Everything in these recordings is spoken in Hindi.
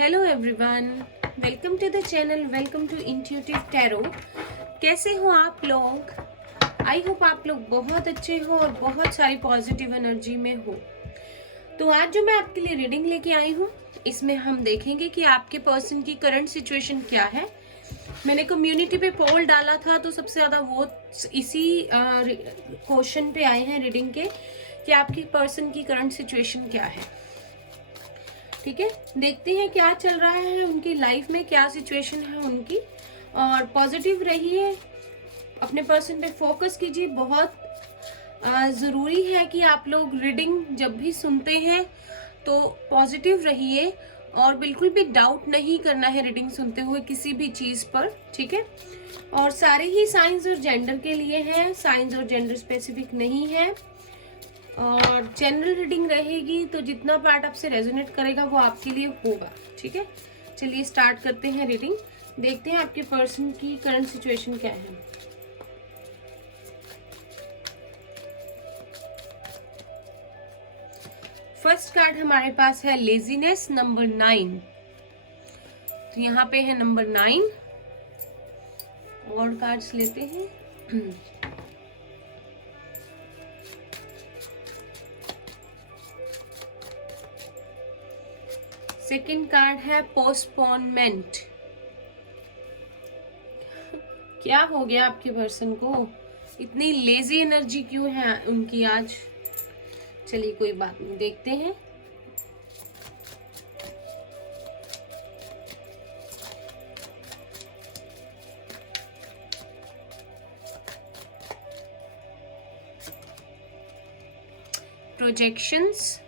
Hello everyone, welcome to the channel, welcome to intuitive tarot. कैसे हो आप लोग? आई होप आप लोग बहुत अच्छे हो और बहुत सारी पॉजिटिव एनर्जी में हो। तो आज जो मैं आपके लिए रीडिंग लेके आई हूँ, इसमें हम देखेंगे कि आपके पर्सन की करंट सिचुएशन क्या है। मैंने कम्युनिटी पे पोल डाला था तो सबसे ज्यादा वो इसी क्वेश्चन पे आए हैं रीडिंग के कि आपकी पर्सन की करंट सिचुएशन क्या है। ठीक है, देखते हैं क्या चल रहा है उनकी लाइफ में, क्या सिचुएशन है उनकी। और पॉजिटिव रहिए, अपने पर्सन पे फोकस कीजिए। बहुत ज़रूरी है कि आप लोग रीडिंग जब भी सुनते हैं तो पॉजिटिव रहिए और बिल्कुल भी डाउट नहीं करना है रीडिंग सुनते हुए किसी भी चीज़ पर। ठीक है, और सारे ही साइंस और जेंडर के लिए हैं, साइंस और जेंडर स्पेसिफिक नहीं है। और जनरल रीडिंग रहेगी तो जितना पार्ट आपसे रेजोनेट करेगा वो आपके लिए होगा। ठीक है, चलिए स्टार्ट करते हैं रीडिंग। देखते हैं आपके पर्सन की करंट सिचुएशन क्या है। फर्स्ट कार्ड हमारे पास है लेजीनेस, नंबर 9। तो यहाँ पे है नंबर 9। और कार्ड्स लेते हैं। सेकेंड कार्ड है पोस्टपोनमेंट। क्या हो गया आपके पर्सन को? इतनी लेजी एनर्जी क्यों है उनकी आज? चलिए कोई बात नहीं, देखते हैं। Projections,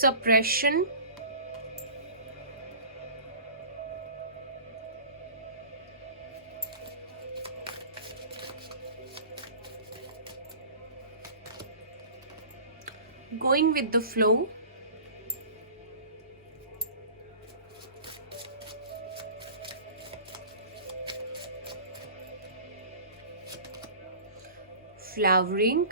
suppression, going with the flow, flowering,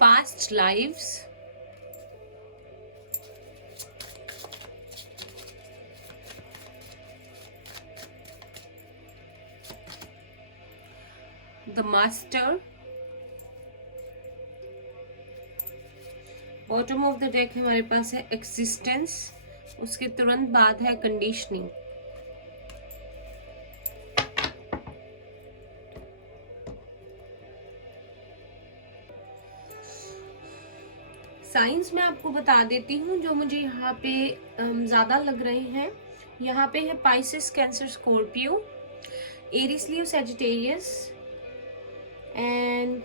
past lives, the master, bottom of the deck हमारे पास है एक्सिस्टेंस, उसके तुरंत बाद है कंडीशनिंग। साइंस में आपको बता देती हूँ जो मुझे यहाँ पे ज्यादा लग रहे हैं। यहाँ पे है Pisces, Cancer, Scorpio, Aries, Leo, Sagittarius and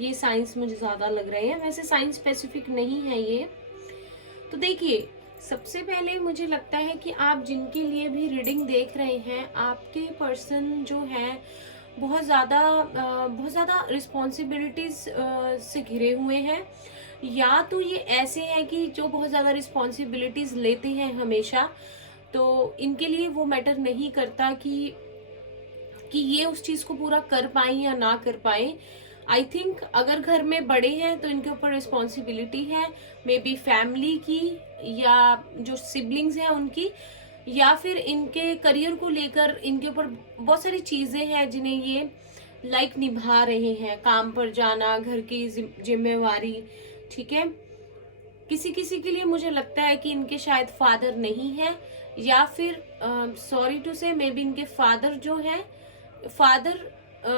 ये साइंस मुझे ज्यादा लग रहे हैं। वैसे साइंस स्पेसिफिक नहीं है ये। तो देखिए, सबसे पहले मुझे लगता है कि आप जिनके लिए भी रीडिंग देख रहे हैं, आपके पर्सन जो है बहुत ज़्यादा रिस्पॉन्सिबिलिटीज से घिरे हुए हैं। या तो ये ऐसे हैं कि जो बहुत ज़्यादा रिस्पॉन्सिबिलिटीज लेते हैं हमेशा, तो इनके लिए वो मैटर नहीं करता कि ये उस चीज़ को पूरा कर पाए या ना कर पाए। आई थिंक अगर घर में बड़े हैं तो इनके ऊपर रिस्पॉन्सिबिलिटी है, मे बी फैमिली की या जो सिबलिंग्स हैं उनकी, या फिर इनके करियर को लेकर इनके ऊपर बहुत सारी चीजें हैं जिन्हें ये निभा रहे हैं। काम पर जाना, घर की जिम्मेवारी। ठीक है, किसी किसी के लिए मुझे लगता है कि इनके शायद फादर नहीं है, या फिर सॉरी टू से मे बी इनके फादर जो है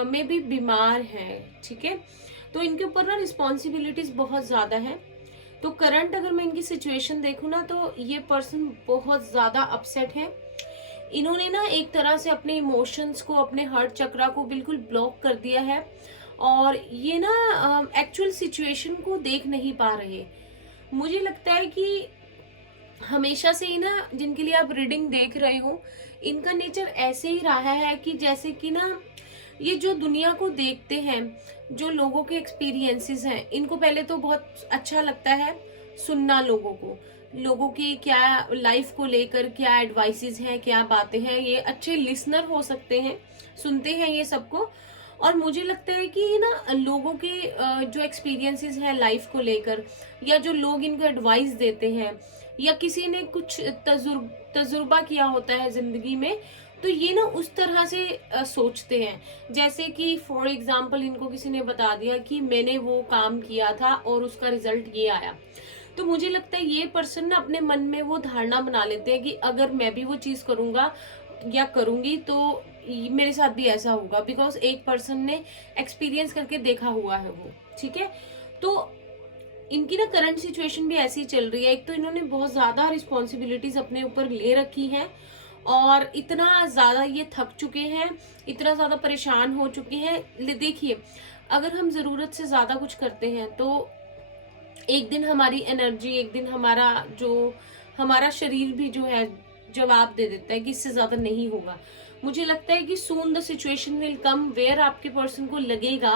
में भी बीमार है। ठीक है, तो इनके ऊपर ना रिस्पॉन्सिबिलिटीज बहुत ज्यादा है। तो करंट अगर मैं इनकी सिचुएशन देखूँ ना, तो ये पर्सन बहुत ज्यादा अपसेट है। इन्होंने ना एक तरह से अपने इमोशंस को, अपने हार्ट चक्रा को बिल्कुल ब्लॉक कर दिया है और ये ना एक्चुअल सिचुएशन को देख नहीं पा रहे। मुझे लगता है कि हमेशा से ही ना जिनके लिए आप रीडिंग देख रहे हो, इनका नेचर ऐसे ही रहा है कि जैसे कि ना ये जो दुनिया को देखते हैं, जो लोगों के एक्सपीरियंसेस हैं, इनको पहले तो बहुत अच्छा लगता है सुनना लोगों की क्या लाइफ को लेकर क्या एडवाइसेस हैं, क्या बातें हैं। ये अच्छे लिसनर हो सकते हैं, सुनते हैं ये सबको। और मुझे लगता है कि ना लोगों के जो एक्सपीरियंसेस हैं लाइफ को लेकर, या जो लोग इनको एडवाइस देते हैं, या किसी ने कुछ तजुर्बा किया होता है जिंदगी में, तो ये ना उस तरह से सोचते हैं। जैसे कि फॉर एग्जाम्पल इनको किसी ने बता दिया कि मैंने वो काम किया था और उसका रिजल्ट ये आया, तो मुझे लगता है ये पर्सन ना अपने मन में वो धारणा बना लेते हैं कि अगर मैं भी वो चीज करूंगा या करूंगी तो मेरे साथ भी ऐसा होगा, बिकॉज एक पर्सन ने एक्सपीरियंस करके देखा हुआ है वो। ठीक है, तो इनकी ना करंट सिचुएशन भी ऐसी चल रही है। एक तो इन्होंने बहुत ज्यादा रिस्पॉन्सिबिलिटीज अपने ऊपर ले रखी हैं और इतना ज्यादा ये थक चुके हैं, इतना ज्यादा परेशान हो चुके हैं। देखिए, अगर हम जरूरत से ज्यादा कुछ करते हैं तो एक दिन हमारी एनर्जी, एक दिन हमारा शरीर भी जो है जवाब दे देता है कि इससे ज्यादा नहीं होगा। मुझे लगता है कि soon the situation will come where आपके पर्सन को लगेगा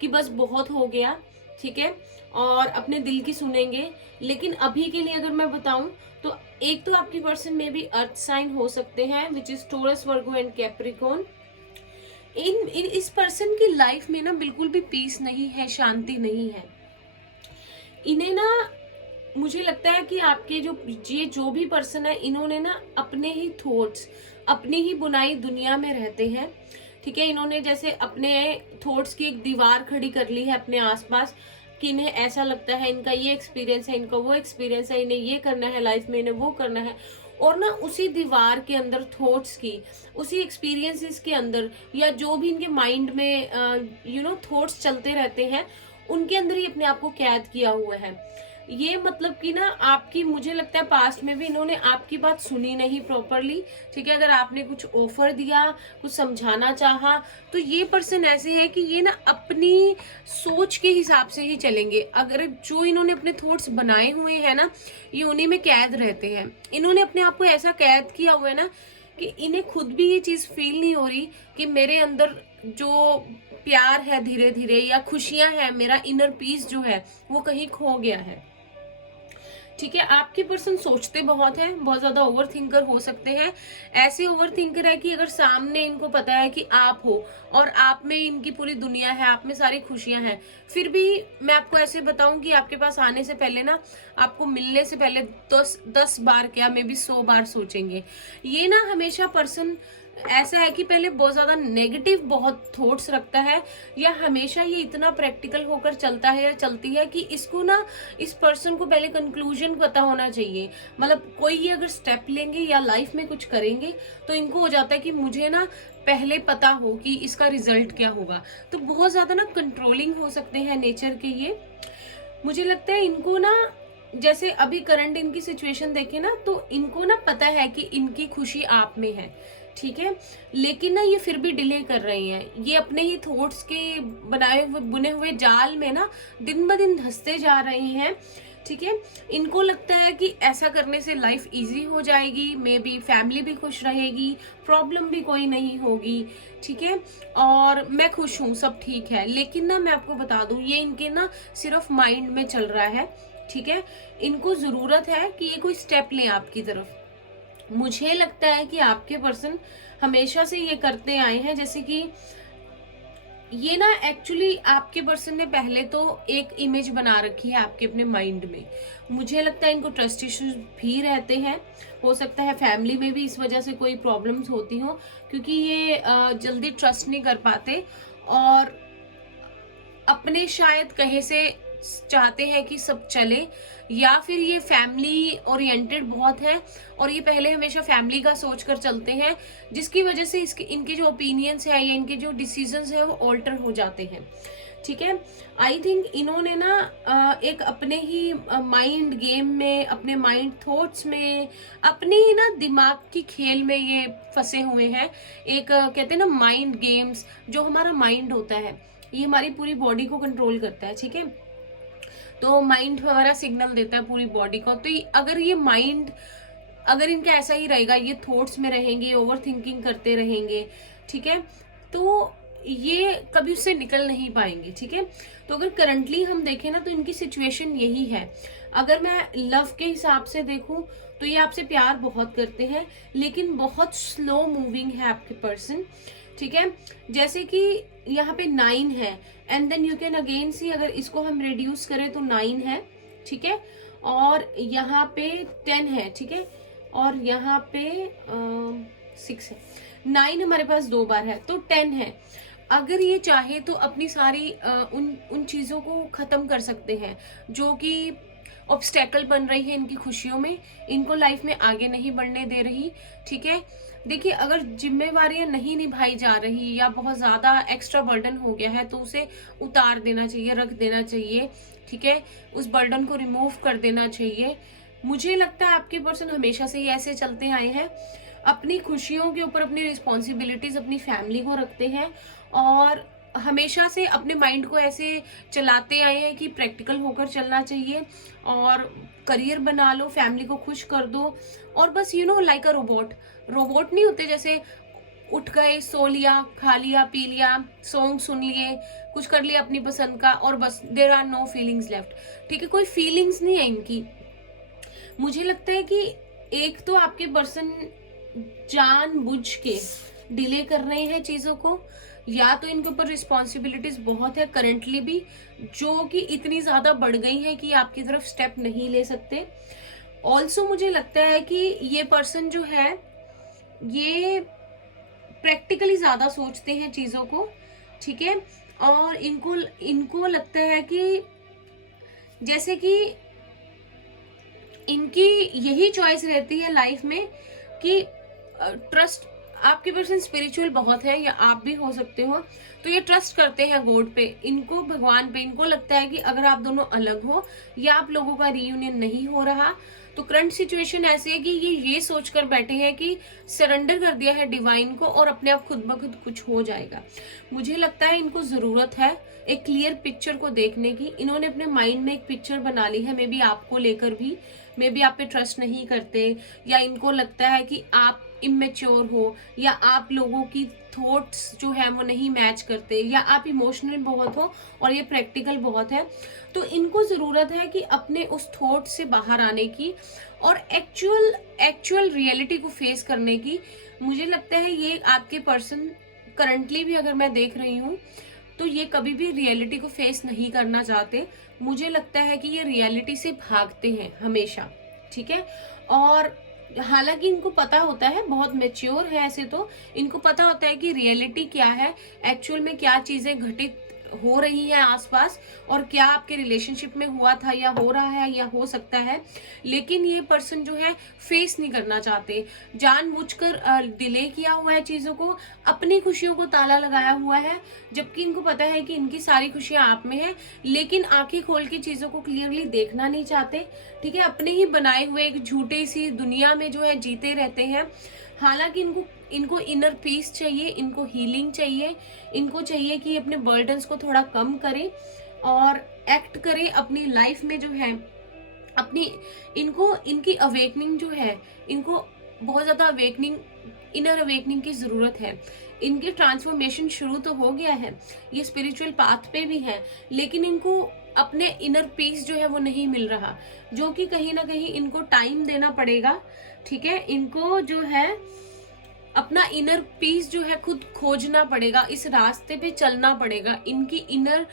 कि बस बहुत हो गया, ठीक है, और अपने दिल की सुनेंगे। लेकिन अभी के लिए अगर मैं बताऊं तो एक तो आपके पर्सन में भी अर्थ साइन हो सकते हैं, which is taurus, Virgo and Capricorn. इस पर्सन की लाइफ में ना बिल्कुल भी पीस नहीं है, शांति नहीं है। इन्हें ना मुझे लगता है कि आपके जो भी पर्सन है, इन्होंने ना अपने ही थॉट्स, अपनी ही बुनाई दुनिया में रहते हैं। ठीक है, इन्होंने जैसे अपने थॉट्स की एक दीवार खड़ी कर ली है अपने आसपास कि इन्हें ऐसा लगता है, इनका ये एक्सपीरियंस है, इनका वो एक्सपीरियंस है, इन्हें ये करना है लाइफ में, इन्हें वो करना है। और ना उसी दीवार के अंदर थॉट्स की, उसी एक्सपीरियंसेस के अंदर, या जो भी इनके माइंड में थॉट्स चलते रहते हैं, उनके अंदर ही अपने आप को कैद किया हुआ है। ये मतलब कि ना आपकी, मुझे लगता है पास्ट में भी इन्होंने आपकी बात सुनी नहीं प्रॉपरली। ठीक है, अगर आपने कुछ ऑफर दिया, कुछ समझाना चाहा, तो ये पर्सन ऐसे है कि ये ना अपनी सोच के हिसाब से ही चलेंगे। अगर जो इन्होंने अपने थॉट्स बनाए हुए हैं ना, ये उन्हीं में कैद रहते हैं। इन्होंने अपने आप को ऐसा कैद किया हुआ है ना कि इन्हें खुद भी ये चीज फील नहीं हो रही कि मेरे अंदर जो प्यार है धीरे धीरे, या खुशियां हैं, मेरा इनर पीस जो है वो कहीं खो गया है। ठीक है, आपके पर्सन सोचते बहुत है, बहुत ज्यादा ओवर थिंकर हो सकते हैं। ऐसे ओवर थिंकर है कि अगर सामने इनको पता है कि आप हो और आप में इनकी पूरी दुनिया है, आप में सारी खुशियां हैं, फिर भी मैं आपको ऐसे बताऊं कि आपके पास आने से पहले ना, आपको मिलने से पहले 10 बार क्या, मे बी 100 बार सोचेंगे। ये ना हमेशा पर्सन ऐसा है कि पहले बहुत ज्यादा नेगेटिव बहुत थॉट्स रखता है, या हमेशा ये इतना प्रैक्टिकल होकर चलता है या चलती है कि इसको ना, इस पर्सन को पहले कंक्लूजन पता होना चाहिए। मतलब कोई ये अगर स्टेप लेंगे या लाइफ में कुछ करेंगे तो इनको हो जाता है कि मुझे ना पहले पता हो कि इसका रिजल्ट क्या होगा। तो बहुत ज्यादा ना कंट्रोलिंग हो सकते हैं नेचर के ये। मुझे लगता है इनको ना, जैसे अभी करंट इनकी सिचुएशन देखे ना, तो इनको ना पता है कि इनकी खुशी आप में है। ठीक है, लेकिन ना ये फिर भी डिले कर रही हैं। ये अपने ही थॉट्स के बनाए हुए, बुने हुए जाल में ना दिन ब दिन धंसते जा रही हैं। ठीक है, इनको लगता है कि ऐसा करने से लाइफ इजी हो जाएगी, मे बी फैमिली भी खुश रहेगी, प्रॉब्लम भी कोई नहीं होगी। ठीक है, और मैं खुश हूँ, सब ठीक है। लेकिन ना मैं आपको बता दूं, ये इनके ना सिर्फ माइंड में चल रहा है। ठीक है, इनको जरूरत है कि ये कोई स्टेप लें आपकी तरफ। मुझे लगता है कि आपके पर्सन हमेशा से ये करते आए हैं, जैसे कि ये ना एक्चुअली आपके पर्सन ने पहले तो एक इमेज बना रखी है आपके अपने माइंड में। मुझे लगता है इनको ट्रस्ट इश्यूज भी रहते हैं, हो सकता है फैमिली में भी इस वजह से कोई प्रॉब्लम्स होती हो, क्योंकि ये जल्दी ट्रस्ट नहीं कर पाते और अपने शायद कहीं से चाहते हैं कि सब चले, या फिर ये फैमिली ओरिएंटेड बहुत है और ये पहले हमेशा फैमिली का सोच कर चलते हैं, जिसकी वजह से इनके जो ओपिनियंस है या इनके जो डिसीजंस है वो ऑल्टर हो जाते हैं। ठीक है, आई थिंक इन्होंने ना एक अपने ही माइंड गेम में, अपने माइंड थॉट्स में, अपने ही ना दिमाग की खेल में ये फंसे हुए हैं। एक कहते हैं ना माइंड गेम्स, जो हमारा माइंड होता है ये हमारी पूरी बॉडी को कंट्रोल करता है। ठीक है, तो माइंड हमारा सिग्नल देता है पूरी बॉडी को। तो अगर ये माइंड, अगर इनका ऐसा ही रहेगा, ये थॉट्स में रहेंगे, ओवर थिंकिंग करते रहेंगे, ठीक है, तो ये कभी उससे निकल नहीं पाएंगे, ठीक है। तो अगर करंटली हम देखें ना, तो इनकी सिचुएशन यही है। अगर मैं लव के हिसाब से देखूं तो ये आपसे प्यार बहुत करते हैं, लेकिन बहुत स्लो मूविंग है आपके पर्सन, ठीक है। जैसे कि यहाँ पे 9 है, and then you can again see, अगर इसको हम रिड्यूस करें तो 9 है, ठीक है। और यहाँ पे 10 है, ठीक है। और यहाँ पे 6 है। 9 हमारे पास 2 बार है, तो 10 है। अगर ये चाहे तो अपनी सारी उन चीज़ों को ख़त्म कर सकते हैं जो कि ऑब्स्टेकल बन रही है इनकी खुशियों में, इनको लाइफ में आगे नहीं बढ़ने दे रही, ठीक है। देखिए, अगर जिम्मेवारियां नहीं निभाई जा रही या बहुत ज़्यादा एक्स्ट्रा बर्डन हो गया है, तो उसे उतार देना चाहिए, रख देना चाहिए, ठीक है। उस बर्डन को रिमूव कर देना चाहिए। मुझे लगता है आपके पर्सन हमेशा से ही ऐसे चलते आए हैं, अपनी खुशियों के ऊपर अपनी रिस्पॉन्सिबिलिटीज अपनी फैमिली को रखते हैं, और हमेशा से अपने माइंड को ऐसे चलाते आए हैं कि प्रैक्टिकल होकर चलना चाहिए, और करियर बना लो, फैमिली को खुश कर दो, और बस लाइक अ रोबोट। रोबोट नहीं होते जैसे उठ गए, सो लिया, खा लिया, पी लिया, सॉन्ग सुन लिए, कुछ कर लिया अपनी पसंद का, और बस there are no feelings left, ठीक है। कोई फीलिंग्स नहीं है इनकी। मुझे लगता है कि एक तो आपके पर्सन जानबूझ के डिले कर रहे हैं चीजों को, या तो इनके ऊपर रिस्पॉन्सिबिलिटीज बहुत है करंटली भी, जो कि इतनी ज्यादा बढ़ गई है कि आपकी तरफ स्टेप नहीं ले सकते। ऑल्सो मुझे लगता है कि ये पर्सन जो है ये प्रैक्टिकली ज्यादा सोचते हैं चीजों को, ठीक है। और इनको लगता है कि जैसे कि इनकी यही चॉइस रहती है लाइफ में कि ट्रस्ट, आपके पर्सन स्पिरिचुअल बहुत है, या आप भी हो सकते हो, तो ये ट्रस्ट करते हैं गॉड पे, इनको भगवान पे। इनको लगता है कि अगर आप दोनों अलग हो या आप लोगों का रीयूनियन नहीं हो रहा, तो करंट सिचुएशन ऐसी है कि ये सोचकर बैठे हैं कि सरेंडर कर दिया है डिवाइन को, और अपने आप खुद ब खुद कुछ हो जाएगा। मुझे लगता है इनको जरूरत है एक क्लियर पिक्चर को देखने की। इन्होंने अपने माइंड में एक पिक्चर बना ली है, मे बी आपको लेकर भी, मे बी आप पे ट्रस्ट नहीं करते, या इनको लगता है कि आप इमेच्योर हो, या आप लोगों की थॉट्स जो है वो नहीं मैच करते, या आप इमोशनल बहुत हो और ये प्रैक्टिकल बहुत है। तो इनको जरूरत है कि अपने उस थॉट से बाहर आने की और एक्चुअल रियलिटी को फेस करने की। मुझे लगता है ये आपके पर्सन करंटली भी अगर मैं देख रही हूँ, तो ये कभी भी रियलिटी को फेस नहीं करना चाहते। मुझे लगता है कि ये रियलिटी से भागते हैं हमेशा, ठीक है। और हालांकि इनको पता होता है, बहुत मैच्योर है ऐसे, तो इनको पता होता है कि रियलिटी क्या है, एक्चुअल में क्या चीजें घटित हो रही है आसपास, और क्या आपके रिलेशनशिप में हुआ था या हो रहा है या हो सकता है। लेकिन ये पर्सन जो है फेस नहीं करना चाहते, जानबूझकर डिले किया हुआ है चीजों को, अपनी खुशियों को ताला लगाया हुआ है, जबकि इनको पता है कि इनकी सारी खुशियां आप में है, लेकिन आंखें खोल के चीजों को क्लियरली देखना नहीं चाहते, ठीक है। अपने ही बनाए हुए एक झूठे सी दुनिया में जो है जीते रहते हैं। हालांकि इनको इनर पीस चाहिए, इनको हीलिंग चाहिए, इनको चाहिए कि अपने बर्डन्स को थोड़ा कम करें और एक्ट करें अपनी लाइफ में जो है अपनी। इनकी अवेकनिंग जो है, इनको बहुत ज्यादा इनर अवेकनिंग की जरूरत है। इनके ट्रांसफॉर्मेशन शुरू तो हो गया है, ये स्पिरिचुअल पाथ पे भी है, लेकिन इनको अपने इनर पीस जो है वो नहीं मिल रहा, जो कि कहीं ना कहीं इनको टाइम देना पड़ेगा, ठीक है। इनको जो है अपना इनर पीस जो है खुद खोजना पड़ेगा, इस रास्ते पे चलना पड़ेगा। इनकी इनर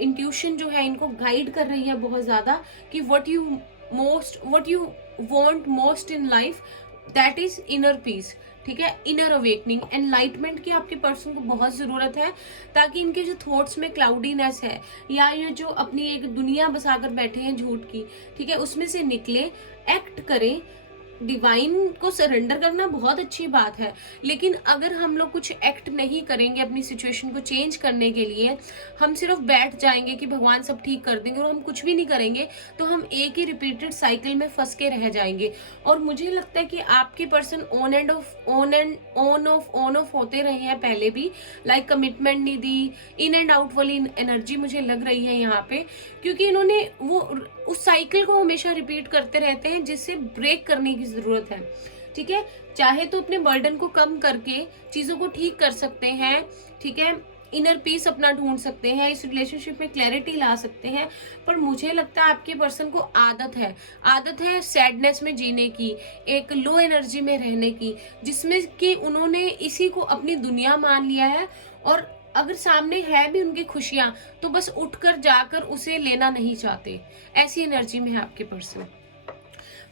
इंट्यूशन जो है इनको गाइड कर रही है बहुत ज्यादा कि what you want most in life, that is inner peace, ठीक है। इनर अवेकनिंग, एनलाइटमेंट की आपके पर्सन को बहुत जरूरत है, ताकि इनके जो थॉट्स में क्लाउडीनेस है, या ये जो अपनी एक दुनिया बसाकर बैठे हैं झूठ की, ठीक है, उसमें से निकले, एक्ट करें। डिवाइन को सरेंडर करना बहुत अच्छी बात है, लेकिन अगर हम लोग कुछ एक्ट नहीं करेंगे अपनी सिचुएशन को चेंज करने के लिए, हम सिर्फ बैठ जाएंगे कि भगवान सब ठीक कर देंगे और हम कुछ भी नहीं करेंगे, तो हम एक ही रिपीटेड साइकिल में फंस के रह जाएंगे। और मुझे लगता है कि आपके पर्सन ऑन ऑफ होते रहे हैं पहले भी, लाइक कमिटमेंट नहीं दी, इन एंड आउट वाली एनर्जी मुझे लग रही है यहाँ पे, क्योंकि इन्होंने वो उस साइकिल को हमेशा रिपीट करते रहते हैं, जिससे ब्रेक करने की जरूरत है, ठीक है। चाहे तो अपने बर्डन को कम करके चीजों को ठीक कर सकते हैं, ठीक है, इनर पीस अपना ढूंढ सकते हैं, इस रिलेशनशिप में क्लैरिटी ला सकते हैं। पर मुझे लगता है आपके पर्सन को आदत है सैडनेस में जीने की, एक लो एनर्जी में रहने की, जिसमें कि उन्होंने इसी को अपनी दुनिया मान लिया है। और अगर सामने है भी उनकी खुशियां, तो बस उठकर जाकर उसे लेना नहीं चाहते। ऐसी एनर्जी में है आपके पर्सन।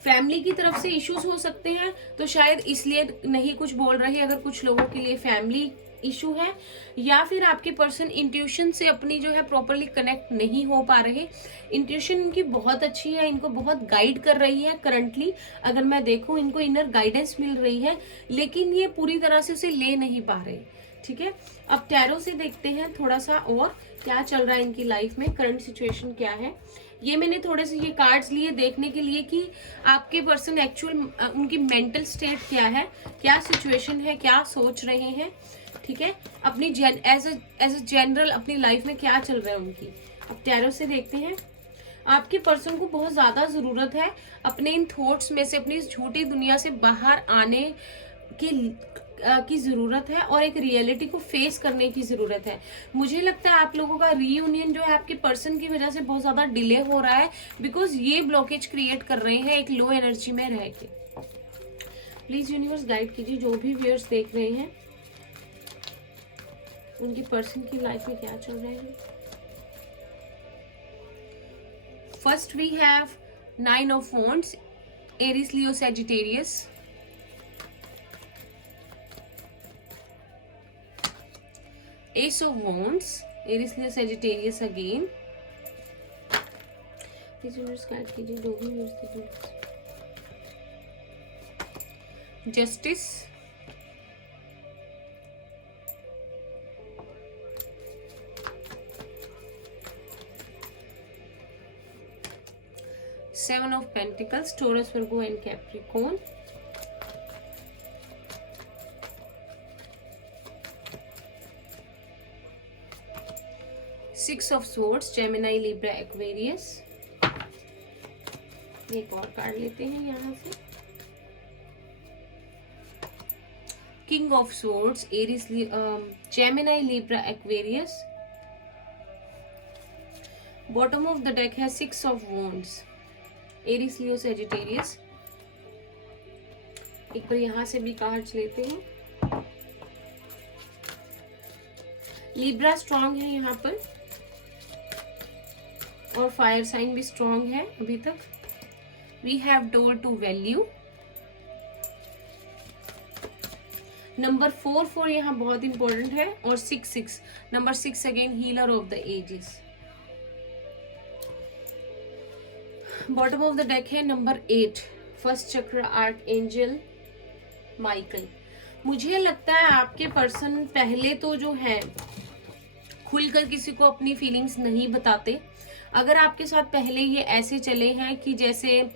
फैमिली की तरफ से इश्यूज हो सकते हैं, तो शायद इसलिए नहीं कुछ बोल रहे। अगर कुछ लोगों के लिए फैमिली इशू है, या फिर आपके पर्सन इंट्यूशन से अपनी जो है प्रॉपरली कनेक्ट नहीं हो पा रहे। इंट्यूशन इनकी बहुत अच्छी है, इनको बहुत गाइड कर रही है करंटली। अगर मैं देखूं, इनको इनर गाइडेंस मिल रही है, लेकिन ये पूरी तरह से उसे ले नहीं पा रहे। ठीक है, अब टैरो से देखते हैं थोड़ा सा और क्या चल रहा है इनकी लाइफ में, करंट सिचुएशन क्या है। ये मैंने थोड़े से ये कार्ड्स लिए देखने के लिए कि आपके पर्सन एक्चुअल उनकी मेंटल स्टेट क्या है, क्या सिचुएशन है, क्या सोच रहे हैं। ठीक है, अपनी एज अ जनरल अपनी लाइफ में क्या चल रहा है उनकी। अब टैरो से देखते हैं, आपके पर्सन को बहुत ज्यादा जरूरत है अपने इन थॉट्स में से, अपनी इस झूठी दुनिया से बाहर आने की जरूरत है, और एक रियलिटी को फेस करने की जरूरत है। मुझे लगता है आप लोगों का रीयूनियन जो है आपके पर्सन की वजह से बहुत ज्यादा डिले हो रहा है, बिकॉज ये ब्लॉकेज क्रिएट कर रहे हैं एक लो एनर्जी में रह के। प्लीज यूनिवर्स गाइड कीजिए जो भी व्यूअर्स देख रहे हैं, उनकी पर्सन की लाइफ में क्या चल रहा है। First we have 9 of wands, Aries, Leo, Sagittarius. Ace of wands, Aries, Leo, Sagittarius again. Guide कीजिए जो भी justice, Seven of Pentacles, Taurus, Virgo and Capricorn. Six of Swords, Gemini, Libra, Aquarius. एक और कार्ड लेते हैं यहाँ से। King of Swords, Aries, Gemini, Libra, Aquarius. Bottom of the deck has Six of Wands, Aries, Leo, Sagittarius. एक बार यहां से भी कार्ड्स लेते हैं। लिब्रा स्ट्रांग है यहाँ पर, और फायर साइन भी स्ट्रांग है अभी तक। We have door to value. Number 4 यहाँ बहुत इंपॉर्टेंट है, और 6 number 6 again healer of the ages. Bottom of the deck है number 8, first chakra, archangel Michael. मुझे लगता है आपके पर्सन पहले तो जो है खुलकर किसी को अपनी फीलिंग्स नहीं बताते। अगर आपके साथ पहले ये ऐसे चले हैं कि जैसे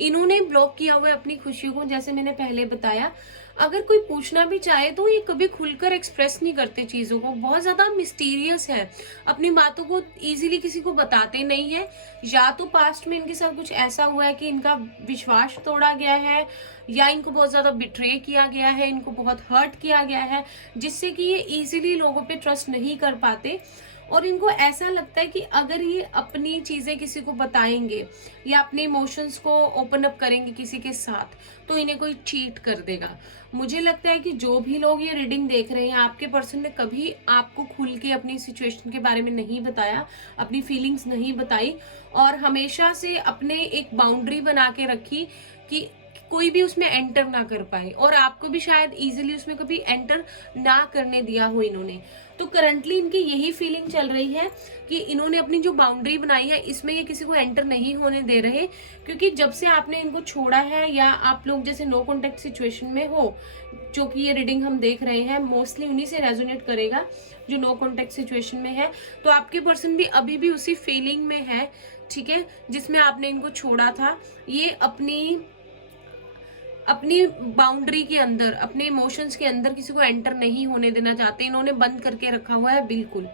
इन्होंने ब्लॉक किया हुआ है अपनी खुशियों को, जैसे मैंने पहले बताया, अगर कोई पूछना भी चाहे तो ये कभी खुलकर एक्सप्रेस नहीं करते चीजों को, बहुत ज्यादा मिस्टीरियस है, अपनी बातों को इजीली किसी को बताते नहीं है। या तो पास्ट में इनके साथ कुछ ऐसा हुआ है कि इनका विश्वास तोड़ा गया है, या इनको बहुत ज्यादा बिट्रे किया गया है, इनको बहुत हर्ट किया गया है, जिससे कि ये इजीली लोगों पे ट्रस्ट नहीं कर पाते। और इनको ऐसा लगता है कि अगर ये अपनी चीजें किसी को बताएंगे या अपने इमोशंस को ओपन अप करेंगे किसी के साथ, तो इन्हें कोई चीट कर देगा। मुझे लगता है कि जो भी लोग ये रीडिंग देख रहे हैं, आपके पर्सन ने कभी आपको खुल के अपनी सिचुएशन के बारे में नहीं बताया, अपनी फीलिंग्स नहीं बताई, और हमेशा से अपने एक बाउंड्री बना के रखी कि कोई भी उसमें एंटर ना कर पाए, और आपको भी शायद इजीली उसमें कभी एंटर ना करने दिया हो इन्होंने। तो करंटली इनकी यही फीलिंग चल रही है कि इन्होंने अपनी जो बाउंड्री बनाई है इसमें ये किसी को एंटर नहीं होने दे रहे, क्योंकि जब से आपने इनको छोड़ा है, या आप लोग जैसे नो कॉन्टेक्ट सिचुएशन में हो, जो कि ये रीडिंग हम देख रहे हैं मोस्टली उन्हीं से रेजोनेट करेगा जो नो कॉन्टेक्ट सिचुएशन में है। तो आपके पर्सन भी अभी भी उसी फीलिंग में है, ठीक है, जिसमें आपने इनको छोड़ा था। ये अपनी बाउंड्री के अंदर, अपने इमोशंस के अंदर किसी को एंटर नहीं होने देना चाहते, इन्होंने बंद करके रखा हुआ है बिल्कुल,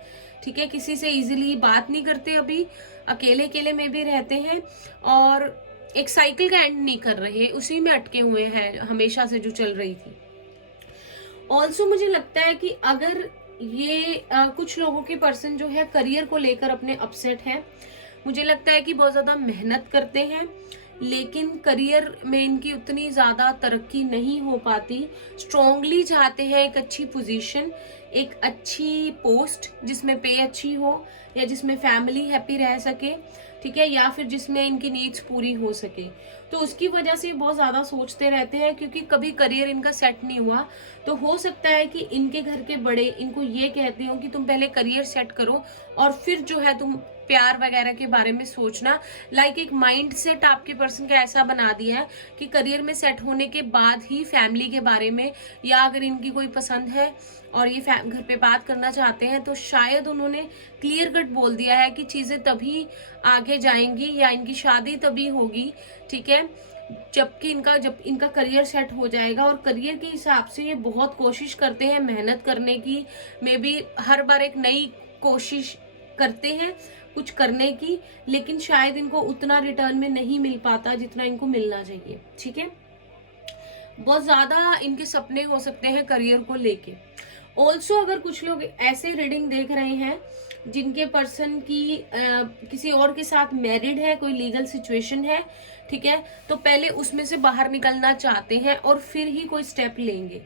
ठीक है। किसी से इजीली बात नहीं करते, अभी अकेले अकेले में भी रहते हैं, और एक साइकिल का एंड नहीं कर रहे, उसी में अटके हुए हैं हमेशा से जो चल रही थी। ऑल्सो मुझे लगता है कि अगर ये कुछ लोगों के पर्सन जो है करियर को लेकर अपने अपसेट है, मुझे लगता है कि बहुत ज्यादा मेहनत करते हैं लेकिन करियर में इनकी उतनी ज्यादा तरक्की नहीं हो पाती। स्ट्रांगली चाहते हैं एक अच्छी पोजीशन, एक अच्छी पोस्ट जिसमें पे अच्छी हो, या जिसमें फैमिली हैप्पी रह सके, ठीक है, या फिर जिसमें इनकी नीड्स पूरी हो सके। तो उसकी वजह से बहुत ज्यादा सोचते रहते हैं, क्योंकि कभी करियर इनका सेट नहीं हुआ। तो हो सकता है कि इनके घर के बड़े इनको ये कहते हो कि तुम पहले करियर सेट करो और फिर जो है तुम प्यार वगैरह के बारे में सोचना। लाइक एक माइंड सेट आपके पर्सन का ऐसा बना दिया है कि करियर में सेट होने के बाद ही फैमिली के बारे में, या अगर इनकी कोई पसंद है और ये घर पे बात करना चाहते हैं, तो शायद उन्होंने क्लियर कट बोल दिया है कि चीजें तभी आगे जाएंगी या इनकी शादी तभी होगी, ठीक है, जब इनका करियर सेट हो जाएगा। और करियर के हिसाब से ये बहुत कोशिश करते हैं मेहनत करने की, मे बी हर बार एक नई कोशिश करते हैं कुछ करने की, लेकिन शायद इनको उतना रिटर्न में नहीं मिल पाता जितना इनको मिलना चाहिए, ठीक है। बहुत ज्यादा इनके सपने हो सकते हैं करियर को लेके। ऑल्सो अगर कुछ लोग ऐसे रीडिंग देख रहे हैं जिनके पर्सन की किसी और के साथ मैरिड है, कोई लीगल सिचुएशन है, ठीक है, तो पहले उसमें से बाहर निकलना चाहते हैं और फिर ही कोई स्टेप लेंगे,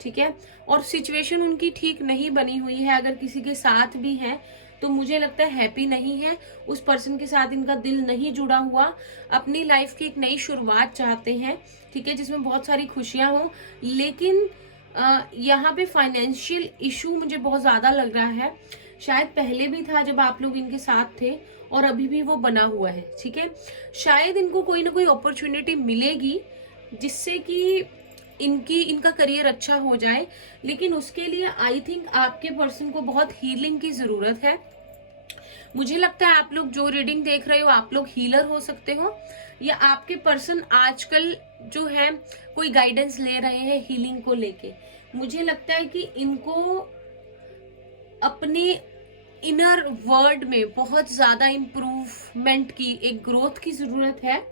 ठीक है। और सिचुएशन उनकी ठीक नहीं बनी हुई है, अगर किसी के साथ भी है तो मुझे लगता है हैप्पी नहीं है, उस पर्सन के साथ इनका दिल नहीं जुड़ा हुआ, अपनी लाइफ की एक नई शुरुआत चाहते हैं, ठीक है, जिसमें बहुत सारी खुशियां हो। लेकिन यहाँ पे फाइनेंशियल इशू मुझे बहुत ज्यादा लग रहा है, शायद पहले भी था जब आप लोग इनके साथ थे और अभी भी वो बना हुआ है, ठीक है। शायद इनको कोई ना कोई अपॉर्चुनिटी मिलेगी जिससे कि इनका करियर अच्छा हो जाए, लेकिन उसके लिए आई थिंक आपके पर्सन को बहुत हीलिंग की जरूरत है। मुझे लगता है आप लोग जो रीडिंग देख रहे हो आप लोग हीलर हो सकते हो, या आपके पर्सन आजकल जो है कोई गाइडेंस ले रहे हैं हीलिंग को लेके। मुझे लगता है कि इनको अपने इनर वर्ल्ड में बहुत ज्यादा इम्प्रूवमेंट की, एक ग्रोथ की जरूरत है,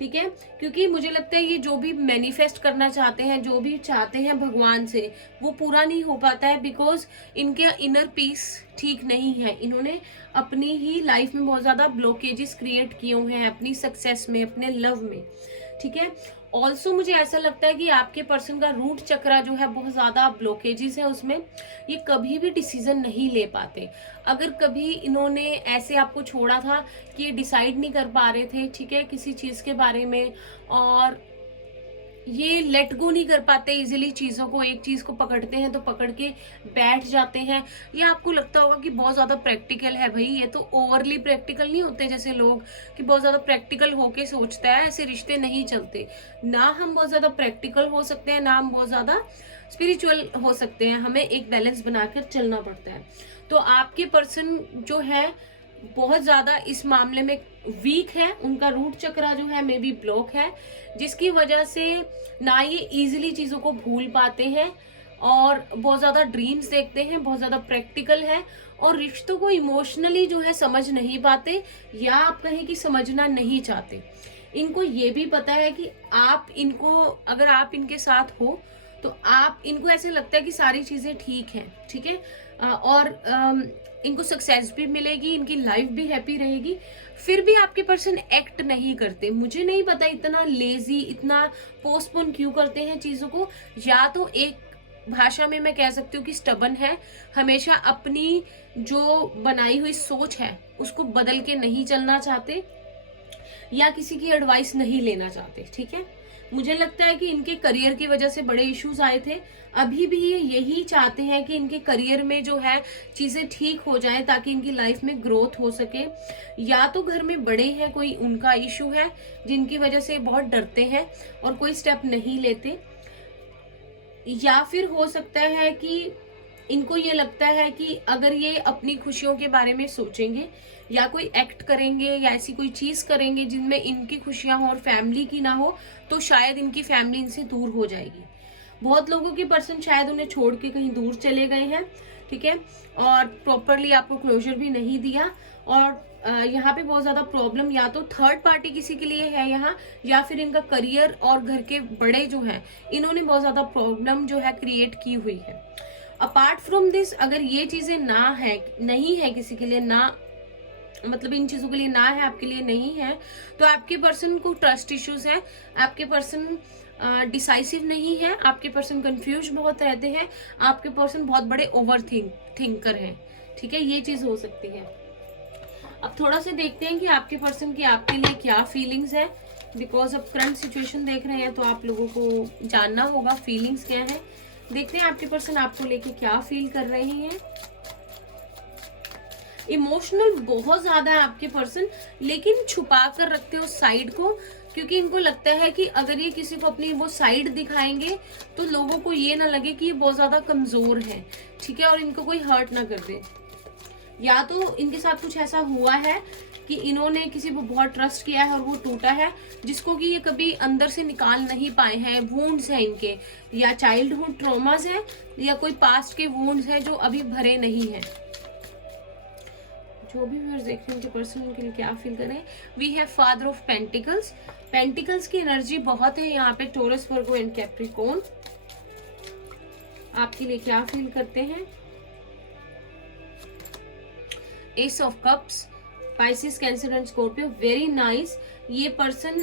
ठीक है, क्योंकि मुझे लगता है ये जो भी मैनिफेस्ट करना चाहते हैं, जो भी चाहते हैं भगवान से, वो पूरा नहीं हो पाता है, बिकॉज इनके इनर पीस ठीक नहीं है। इन्होंने अपनी ही लाइफ में बहुत ज्यादा ब्लॉकेजेस क्रिएट किए हुए हैं, अपनी सक्सेस में, अपने लव में, ठीक है। ऑल्सो मुझे ऐसा लगता है कि आपके पर्सन का रूट चक्रा जो है बहुत ज्यादा ब्लॉकेजेस है उसमें, ये कभी भी डिसीजन नहीं ले पाते। अगर कभी इन्होंने ऐसे आपको छोड़ा था कि ये डिसाइड नहीं कर पा रहे थे, ठीक है, किसी चीज के बारे में, और ये लेट गो नहीं कर पाते इजीली चीजों को, एक चीज को पकड़ते हैं तो पकड़ के बैठ जाते हैं। ये आपको लगता होगा कि बहुत ज्यादा प्रैक्टिकल है, भाई ये तो ओवरली प्रैक्टिकल नहीं होते जैसे लोग कि बहुत ज्यादा प्रैक्टिकल होके सोचता है, ऐसे रिश्ते नहीं चलते। ना हम बहुत ज्यादा प्रैक्टिकल हो सकते हैं, ना हम बहुत ज्यादा स्पिरिचुअल हो सकते हैं, हमें एक बैलेंस बनाकर चलना पड़ता है। तो आपके पर्सन जो है बहुत ज्यादा इस मामले में वीक है, उनका रूट चक्रा जो है मे बी ब्लॉक है, जिसकी वजह से ना ये इजीली चीजों को भूल पाते हैं और बहुत ज्यादा ड्रीम्स देखते हैं, बहुत ज्यादा प्रैक्टिकल है, और रिश्तों को इमोशनली जो है समझ नहीं पाते, या आप कहें कि समझना नहीं चाहते। इनको ये भी पता है कि आप इनको, अगर आप इनके साथ हो तो आप इनको ऐसे लगता है कि सारी चीजें ठीक हैं, ठीक है, और इनको सक्सेस भी मिलेगी, इनकी लाइफ भी हैप्पी रहेगी, फिर भी आपके पर्सन एक्ट नहीं करते। मुझे नहीं पता इतना लेजी, इतना पोस्टपोन क्यों करते हैं चीजों को। या तो एक भाषा में मैं कह सकती हूँ कि स्टबन है, हमेशा अपनी जो बनाई हुई सोच है उसको बदल के नहीं चलना चाहते, या किसी की एडवाइस नहीं लेना चाहते, ठीक है। मुझे लगता है कि इनके करियर की वजह से बड़े इश्यूज आए थे, अभी भी ये यही चाहते हैं कि इनके करियर में जो है चीजें ठीक हो जाएं ताकि इनकी लाइफ में ग्रोथ हो सके। या तो घर में बड़े हैं, कोई उनका इशू है जिनकी वजह से बहुत डरते हैं और कोई स्टेप नहीं लेते, या फिर हो सकता है कि इनको ये लगता है कि अगर ये अपनी खुशियों के बारे में सोचेंगे या कोई एक्ट करेंगे या ऐसी कोई चीज करेंगे जिनमें इनकी खुशियां हो और फैमिली की ना हो, तो शायद इनकी फैमिली इनसे दूर हो जाएगी। बहुत लोगों के पर्सन शायद उन्हें छोड़ के कहीं दूर चले गए हैं, ठीक ठीक है, और प्रॉपरली आपको क्लोजर भी नहीं दिया, और यहाँ पे बहुत ज्यादा प्रॉब्लम या तो थर्ड पार्टी किसी के लिए है यहाँ, या फिर इनका करियर और घर के बड़े जो हैं इन्होंने बहुत ज्यादा प्रॉब्लम जो है क्रिएट की हुई है। अपार्ट फ्रॉम दिस, अगर ये चीजें ना है, नहीं है किसी के लिए, ना मतलब इन चीजों के लिए ना है, आपके लिए नहीं है, तो आपके पर्सन को ट्रस्ट इश्यूज है, आपके पर्सन डिसाइसिव नहीं है, आपके पर्सन कंफ्यूज बहुत रहते हैं, आपके पर्सन बहुत बड़े ओवर थिंकर हैं, ठीक है, ये चीज हो सकती है। अब थोड़ा सा देखते हैं कि आपके पर्सन की आपके लिए क्या फीलिंग्स है, बिकॉज अब करंट सिचुएशन देख रहे हैं तो आप लोगों को जानना होगा फीलिंग्स क्या है। देखते हैं आपके पर्सन आपको लेके क्या फील कर रहे हैं। इमोशनल बहुत ज्यादा है आपके पर्सन, लेकिन छुपा कर रखते हो साइड को, क्योंकि इनको लगता है कि अगर ये किसी को अपनी वो साइड दिखाएंगे तो लोगों को ये ना लगे कि ये बहुत ज्यादा कमजोर है, ठीक है, और इनको कोई हर्ट ना कर दे। या तो इनके साथ कुछ ऐसा हुआ है कि इन्होंने किसी को बहुत ट्रस्ट किया है और वो टूटा है, जिसको कि ये कभी अंदर से निकाल नहीं पाए हैं, वुंड्स हैं इनके, या चाइल्डहुड ट्रॉमास है, या कोई पास्ट के वुंड्स है जो अभी भरे नहीं है। जो भी व्यूअर्स देख रहे हैं उनके पर्सन उनके लिए क्या फील कर रहे हैं। We have father of pentacles, pentacles की एनर्जी बहुत है यहाँ पे, टोरस, वर्गो एंड कैप्रिकॉर्न आपके लिए क्या फील करते हैं। S of cups, Pisces, cancer and Scorpio, very nice. ये पर्सन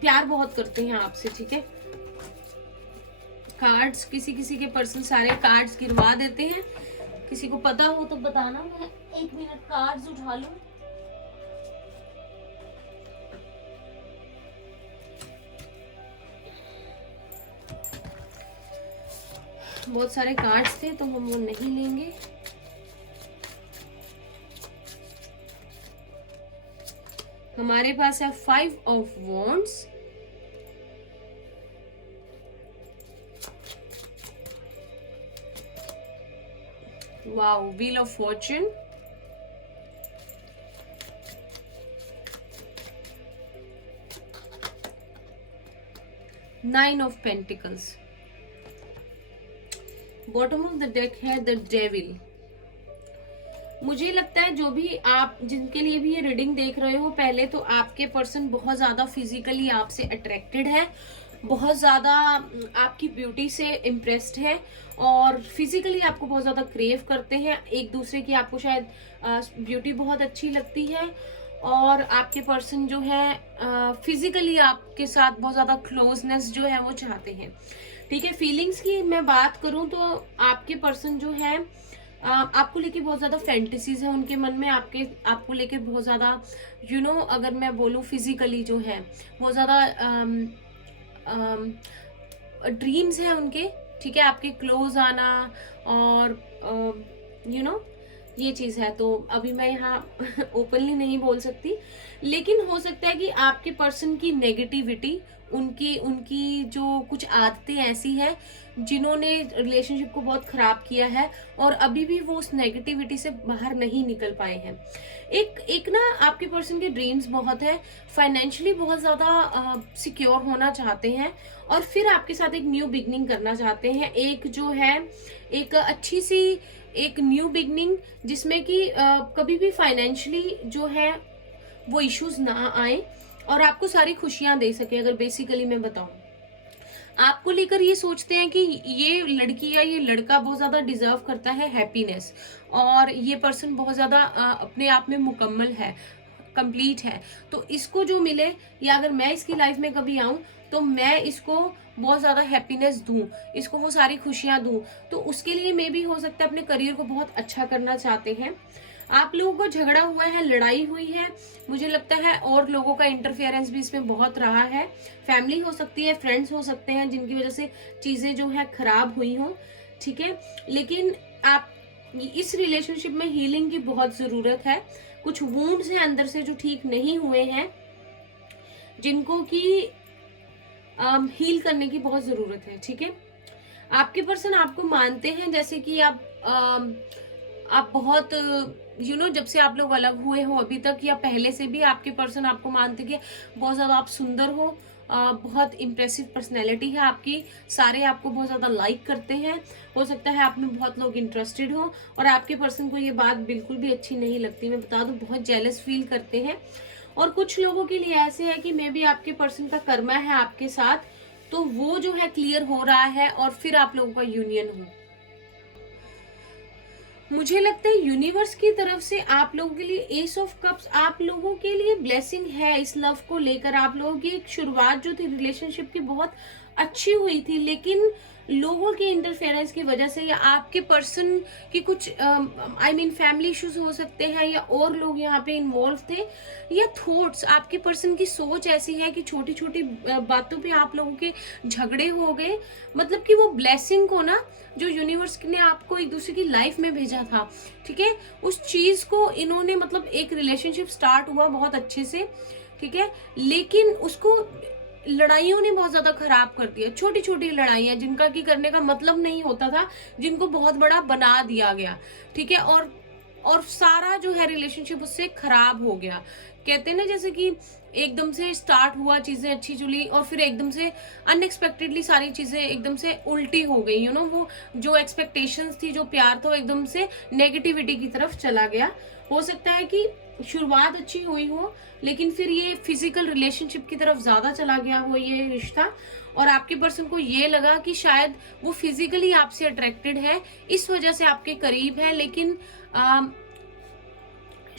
प्यार बहुत करते हैं आपसे, ठीक है। कार्ड्स, किसी किसी के पर्सन सारे कार्ड्स गिरवा देते हैं, किसी को पता हो तो बताना, मैं 1 मिनट कार्ड्स उठा लूं। बहुत सारे कार्ड्स थे तो हम वो नहीं लेंगे। हमारे पास है 5 of wands, wow, wheel of Fortune, nine of pentacles, bottom of the deck है द डेविल। मुझे लगता है जो भी आप जिनके लिए भी ये रीडिंग देख रहे हो, पहले तो आपके पर्सन बहुत ज्यादा फिजिकली आपसे अट्रैक्टेड है, बहुत ज्यादा आपकी ब्यूटी से इम्प्रेस्ड है, और फिजिकली आपको बहुत ज्यादा क्रेव करते हैं एक दूसरे की, आपको शायद ब्यूटी बहुत अच्छी लगती है, और आपके पर्सन जो है फिजिकली आपके साथ बहुत ज्यादा क्लोजनेस जो है वो चाहते हैं, ठीक है। फीलिंग्स की मैं बात करूं तो आपके पर्सन जो है आपको लेके बहुत ज्यादा फैंटेसीज है उनके मन में, आपको लेके बहुत ज्यादा अगर मैं बोलूं फिजिकली जो है बहुत ज्यादा ड्रीम्स है उनके, ठीक है, आपके क्लोज आना, और ये चीज है। तो अभी मैं यहाँ ओपनली नहीं बोल सकती, लेकिन हो सकता है कि आपके पर्सन की नेगेटिविटी, उनकी जो कुछ आदतें ऐसी है जिन्होंने रिलेशनशिप को बहुत खराब किया है, और अभी भी वो उस नेगेटिविटी से बाहर नहीं निकल पाए हैं। एक ना आपके पर्सन के ड्रीम्स बहुत है, फाइनेंशियली बहुत ज्यादा सिक्योर होना चाहते हैं, और फिर आपके साथ एक न्यू बिगनिंग करना चाहते हैं, एक जो है एक अच्छी सी एक न्यू बिगनिंग, जिसमें कि कभी भी फाइनेंशियली जो है वो इश्यूज ना आए, और आपको सारी खुशियां दे सके। अगर बेसिकली मैं बताऊं, आपको लेकर ये सोचते हैं कि ये लड़की या ये लड़का बहुत ज्यादा डिजर्व करता है हैप्पीनेस, और ये पर्सन बहुत ज्यादा अपने आप में मुकम्मल है, कंप्लीट है, तो इसको जो मिले, या अगर मैं इसकी लाइफ में कभी आऊं तो मैं इसको बहुत ज्यादा हैप्पीनेस दूं, इसको वो सारी खुशियां दूं। तो उसके लिए मे भी हो सकता है अपने करियर को बहुत अच्छा करना चाहते हैं। आप लोगों को झगड़ा हुआ है, लड़ाई हुई है, मुझे लगता है, और लोगों का इंटरफेरेंस भी इसमें बहुत रहा है। फैमिली हो सकती है, फ्रेंड्स हो सकते हैं, जिनकी वजह से चीजें जो है खराब हुई हो, ठीक है। लेकिन आप इस रिलेशनशिप में हीलिंग की बहुत जरूरत है। कुछ वुंड्स हैं अंदर से जो ठीक नहीं हुए हैं, जिनको की हील करने की बहुत जरूरत है, ठीक है। आपके पर्सन आपको मानते हैं, जैसे कि आप बहुत जब से आप लोग अलग हुए हो अभी तक, या पहले से भी आपके पर्सन आपको मानते कि बहुत ज्यादा आप सुंदर हो, बहुत इम्प्रेसिव पर्सनैलिटी है आपकी, सारे आपको बहुत ज़्यादा लाइक करते हैं। हो सकता है आप में बहुत लोग इंटरेस्टेड हो और आपके पर्सन को ये बात बिल्कुल भी अच्छी नहीं लगती। मैं बता दूं, बहुत जेलस फील करते हैं। और कुछ लोगों के लिए ऐसे है कि मे बी आपके पर्सन का कर्मा है आपके साथ, तो वो जो है क्लियर हो रहा है और फिर आप लोगों का यूनियन हो। मुझे लगता है यूनिवर्स की तरफ से आप लोगों के लिए एस ऑफ कप्स आप लोगों के लिए ब्लेसिंग है इस लव को लेकर। आप लोगों की एक शुरुआत जो थी रिलेशनशिप की बहुत अच्छी हुई थी, लेकिन लोगों के इंटरफेरेंस की वजह से या आपके पर्सन की कुछ फैमिली इश्यूज हो सकते हैं या और लोग यहाँ पे इन्वॉल्व थे, या थॉट्स आपके पर्सन की सोच ऐसी है कि छोटी छोटी बातों पे आप लोगों के झगड़े हो गए। मतलब कि वो ब्लेसिंग को ना, जो यूनिवर्स ने आपको एक दूसरे की लाइफ में भेजा था, ठीक है, उस चीज को इन्होंने मतलब एक रिलेशनशिप स्टार्ट हुआ बहुत अच्छे से, ठीक है, लेकिन उसको लड़ाइयों ने बहुत ज्यादा खराब कर दिया। छोटी छोटी लड़ाइयां जिनका की करने का मतलब नहीं होता था, जिनको बहुत बड़ा बना दिया गया, ठीक है, और सारा जो है रिलेशनशिप उससे खराब हो गया। कहते हैं ना, जैसे कि एकदम से स्टार्ट हुआ, चीजें अच्छी चली और फिर एकदम से अनएक्सपेक्टेडली सारी चीजें एकदम से उल्टी हो गई। वो जो एक्सपेक्टेशंस थी, जो प्यार था, वो एकदम से नेगेटिविटी की तरफ चला गया। हो सकता है कि शुरुआत अच्छी हुई हो, लेकिन फिर ये फिजिकल रिलेशनशिप की तरफ ज्यादा चला गया हो ये रिश्ता, और आपके पर्सन को ये लगा कि शायद वो फिजिकली आपसे अट्रैक्टेड है, इस वजह से आपके करीब है, लेकिन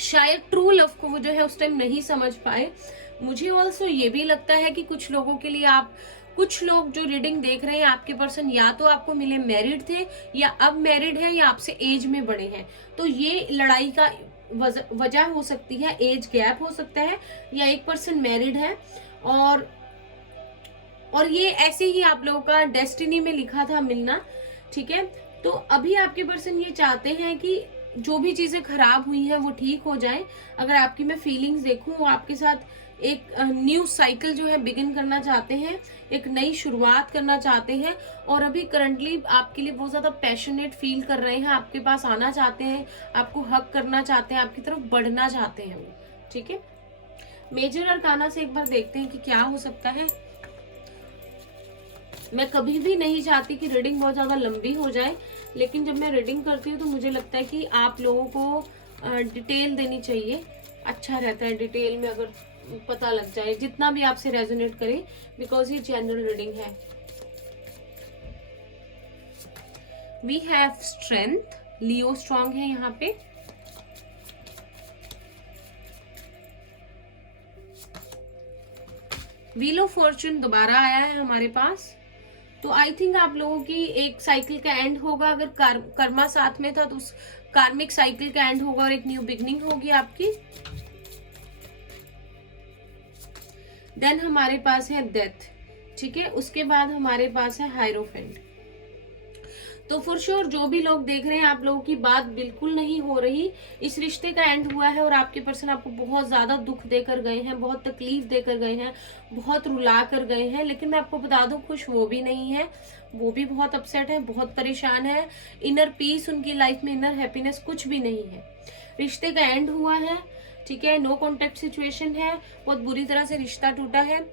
शायद ट्रू लव को वो जो है उस टाइम नहीं समझ पाए। मुझे ऑल्सो ये भी लगता है कि कुछ लोगों के लिए कुछ लोग जो रीडिंग देख रहे हैं, आपके पर्सन या तो आपको मिले मैरिड थे या अब मैरिड है या आपसे एज में बड़े हैं, तो ये लड़ाई का वजह हो सकती है, एज गैप हो सकता है, या एक पर्सन मैरिड है और ये ऐसे ही आप लोगों का डेस्टिनी में लिखा था मिलना, ठीक है। तो अभी आपके पर्सन ये चाहते हैं कि जो भी चीजें खराब हुई हैं वो ठीक हो जाए। अगर आपकी मैं फीलिंग्स देखूं, वो आपके साथ एक न्यू साइकिल जो है बिगिन करना चाहते हैं, एक नई शुरुआत करना चाहते हैं, और अभी करंटली आपके लिए बहुत ज्यादा पैशनेट फील कर रहे हैं, आपके पास आना चाहते हैं, आपको हक करना चाहते हैं, आपकी तरफ बढ़ना चाहते हैं वो, ठीक है। मेजर अरकाना से एक बार देखते हैं कि क्या हो सकता है। मैं कभी भी नहीं चाहती कि रीडिंग बहुत ज्यादा लंबी हो जाए, लेकिन जब मैं रीडिंग करती हूँ तो मुझे लगता है कि आप लोगों को डिटेल देनी चाहिए। अच्छा रहता है डिटेल में अगर पता लग जाए, जितना भी आपसे रेजोनेट करे, बिकॉज ये जनरल रीडिंग है। We have strength, Leo strong है यहाँ पे। व्हील ऑफ फॉर्चून दोबारा आया है हमारे पास, तो आई थिंक आप लोगों की एक साइकिल का एंड होगा। अगर कर्मा साथ में था तो उस कार्मिक साइकिल का एंड होगा और एक न्यू बिगनिंग होगी आपकी। देन हमारे पास है डेथ, ठीक है, उसके बाद हमारे पास है हायरोफेंट। तो फॉर श्योर जो भी लोग देख रहे हैं, आप लोगों की बात बिल्कुल नहीं हो रही, इस रिश्ते का एंड हुआ है और आपके पर्सन आपको बहुत ज्यादा दुख देकर गए हैं, बहुत तकलीफ देकर गए हैं, बहुत रुला कर गए हैं। लेकिन मैं आपको बता दूं, खुश वो भी नहीं है, वो भी बहुत अपसेट है, बहुत परेशान है। इनर पीस उनकी लाइफ में, इनर हैप्पीनेस कुछ भी नहीं है। रिश्ते का एंड हुआ है, ठीक है, नो कॉन्टेक्ट सिचुएशन है, बहुत बुरी तरह से रिश्ता टूटा है।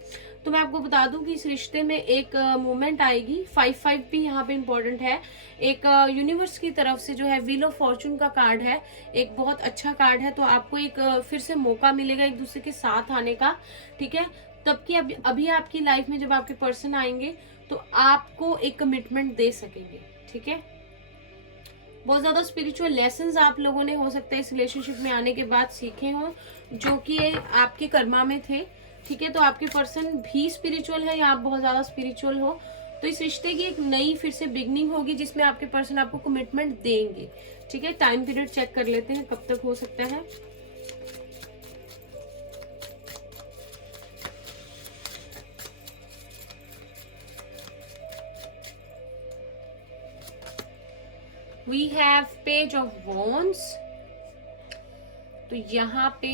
तो मैं आपको बता दूं कि इस रिश्ते में एक मूवमेंट आएगी। 5-5 भी यहाँ पे इम्पोर्टेंट है। एक यूनिवर्स की तरफ से जो है व्हील ऑफ फॉर्चून का कार्ड है, एक बहुत अच्छा कार्ड है। तो आपको एक फिर से मौका मिलेगा एक दूसरे के साथ आने का, ठीक है। तब कि अभी आपकी लाइफ में जब आपके पर्सन आएंगे तो आपको एक कमिटमेंट दे सकेंगे, ठीक है। बहुत ज्यादा स्पिरिचुअल लेसन्स आप लोगों ने हो सकता है इस रिलेशनशिप में आने के बाद सीखे हो, जो कि आपके कर्मा में थे, ठीक है। तो आपके पर्सन भी स्पिरिचुअल है या आप बहुत ज्यादा स्पिरिचुअल हो, तो इस रिश्ते की एक नई फिर से बिगनिंग होगी जिसमें आपके पर्सन आपको कमिटमेंट देंगे, ठीक है। टाइम पीरियड चेक कर लेते हैं कब तक हो सकता है। We have page of wands, तो यहाँ पे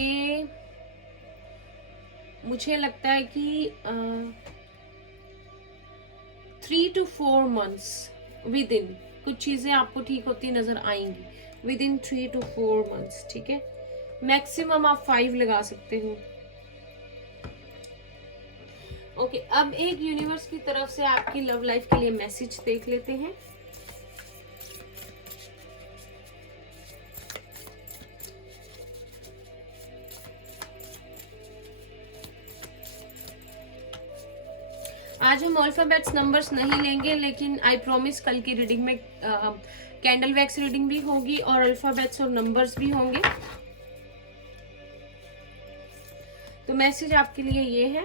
मुझे लगता है कि 3 to 4 months विद इन कुछ चीजें आपको ठीक होती नजर आएंगी विद इन 3 to 4 months, ठीक है। मैक्सिमम आप 5 लगा सकते हो। ओके, अब एक यूनिवर्स की तरफ से आपकी लव लाइफ के लिए मैसेज देख लेते हैं। आज हम अल्फाबेट्स नंबर्स नहीं लेंगे, लेकिन आई प्रॉमिस कल की रीडिंग में कैंडल वैक्स रीडिंग भी होगी और अल्फाबेट्स और नंबर्स भी होंगे। तो मैसेज आपके लिए ये है,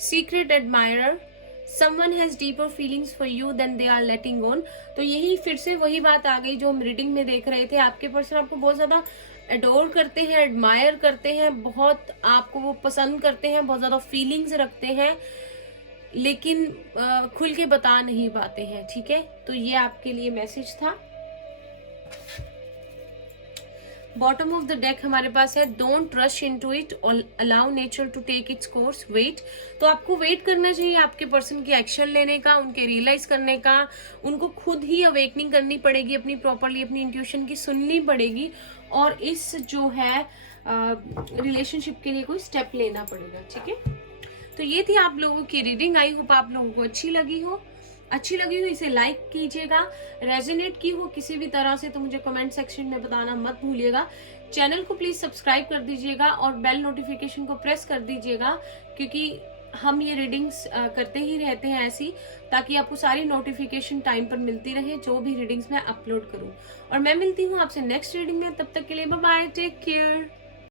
secret admirer, someone has deeper feelings for you than they are letting on. तो यही फिर से वही बात आ गई जो हम रीडिंग में देख रहे थे। आपके पर्सन आपको बहुत ज्यादा एडोर करते हैं, एडमायर करते हैं, बहुत आपको वो पसंद करते हैं, बहुत ज्यादा फीलिंग्स रखते हैं, लेकिन खुल के बता नहीं पाते हैं। ठीक है, तो ये आपके लिए मैसेज था। बॉटम ऑफ द डेक हमारे पास है, don't rush into it, allow nature to take its course, wait. तो आपको वेट करना चाहिए आपके पर्सन की एक्शन लेने का, उनके रियलाइज करने का। उनको खुद ही अवेकनिंग करनी पड़ेगी, अपनी प्रॉपरली अपनी इंट्यूशन की सुननी पड़ेगी, और इस जो है रिलेशनशिप के लिए कोई स्टेप लेना पड़ेगा। ठीक है, तो ये थी आप लोगों की रीडिंग। आई होप आप लोगों को अच्छी लगी हो इसे लाइक कीजिएगा। रेजोनेट की हो किसी भी तरह से तो मुझे कमेंट सेक्शन में बताना मत भूलिएगा। चैनल को प्लीज सब्सक्राइब कर दीजिएगा और बेल नोटिफिकेशन को प्रेस कर दीजिएगा, क्योंकि हम ये रीडिंग्स करते ही रहते हैं ऐसी, ताकि आपको सारी नोटिफिकेशन टाइम पर मिलती रहे जो भी रीडिंग्स मैं अपलोड करूं। और मैं मिलती हूँ आपसे नेक्स्ट रीडिंग में, तब तक के लिए बाय बाय, टेक केयर।